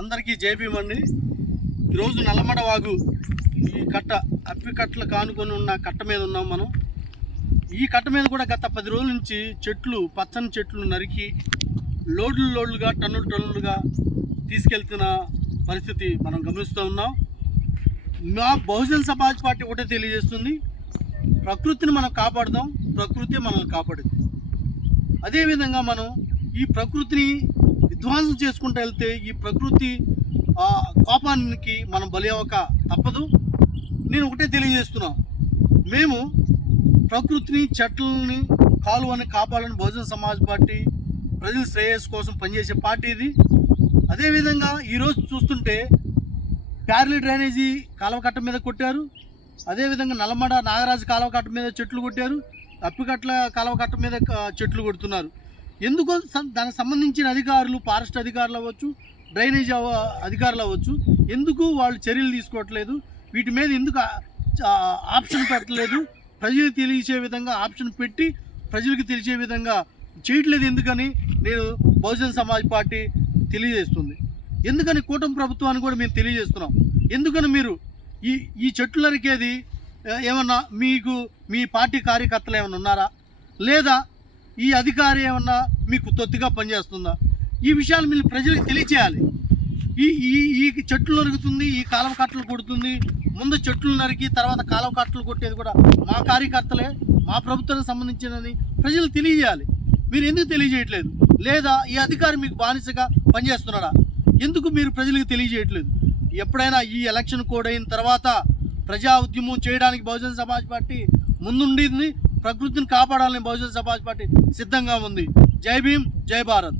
అందరికీ జైభీం అండి ఈరోజు నల్లమడ వాగు ఈ కట్ట అప్పి కట్టలు కానుకొని ఉన్న కట్ట మీద ఉన్నాం మనం. ఈ కట్ట మీద కూడా గత పది రోజుల నుంచి చెట్లు పచ్చని చెట్లు నరికి లోడ్లు లోడ్లుగా టన్నులు టన్నులుగా తీసుకెళ్తున్న పరిస్థితి మనం గమనిస్తూ ఉన్నాం. మా బహుజన్ సమాజ్ పార్టీ ఒకటే తెలియజేస్తుంది ప్రకృతిని మనం కాపాడదాం ప్రకృతి మనల్ని కాపాడుతుంది అదేవిధంగా మనం ఈ ప్రకృతిని విధ్వంసం చేసుకుంటూ వెళ్తే ఈ ప్రకృతి కోపానికి మనం బలి అవ్వక తప్పదు. నేను ఒకటే తెలియజేస్తున్నాం. మేము ప్రకృతిని చెట్లని కాలువని కాపాడాలని బహుజన సమాజ్ పార్టీ ప్రజల శ్రేయస్సు కోసం పనిచేసే పార్టీ ఇది. అదేవిధంగా ఈరోజు చూస్తుంటే ప్యారలీ డ్రైనేజీ కాలువకట్ట మీద కొట్టారు. అదేవిధంగా నల్లమడ నాగరాజు కాలువకట్ట మీద చెట్లు కొట్టారు. అప్పికట్ల కాలువకట్ట మీద చెట్లు కొడుతున్నారు. ఎందుకో సం- దానికి సంబంధించిన అధికారులు ఫారెస్ట్ అధికారులు అవ్వచ్చు డ్రైనేజ్ అవ- అధికారులు అవ్వచ్చు ఎందుకు వాళ్ళు చర్యలు తీసుకోవట్లేదు? వీటి మీద ఎందుకు ఆప్షన్ పెట్టలేదు? ప్రజలకు తెలిసే విధంగా ఆప్షన్ పెట్టి ప్రజలకు తెలిసే విధంగా చేయట్లేదు ఎందుకని నేను బహుజన్ సమాజ్ పార్టీ తెలియజేస్తుంది. ఎందుకని కూటమి ప్రభుత్వాన్ని కూడా మేము తెలియజేస్తున్నాం? ఎందుకని మీరు ఈ ఈ చెట్లు నరికేది ఏమన్నా మీకు మీ పార్టీ కార్యకర్తలు ఏమైనా ఉన్నారా? లేదా ఈ అధికారి ఏమన్నా మీకు తొత్తుగా పనిచేస్తుందా? ఈ విషయాలు మీరు ప్రజలకు తెలియచేయాలి. ఈ ఈ ఈ చెట్లు నరుగుతుంది ఈ కాలువ కట్టలు కొడుతుంది ముందు చెట్లు నరికి తర్వాత కాలువ కట్టలు కొట్టేది కూడా మా కార్యకర్తలే మా ప్రభుత్వానికి సంబంధించినది ప్రజలు తెలియజేయాలి. మీరు ఎందుకు తెలియజేయట్లేదు? లేదా ఈ అధికారి మీకు బానిసగా పనిచేస్తున్నాడా? ఎందుకు మీరు ప్రజలకు తెలియజేయట్లేదు? ఎప్పుడైనా ఈ ఎలక్షన్ కోడ్ అయిన తర్వాత ప్రజా ఉద్యమం చేయడానికి బహుజన సమాజ్ పార్టీ ముందుండింది ప్రకృతిని కాపాడాలని బహుజన సమాజ్ పార్టీ సిద్ధంగా ఉంది. జై భీమ్ జై భారత్.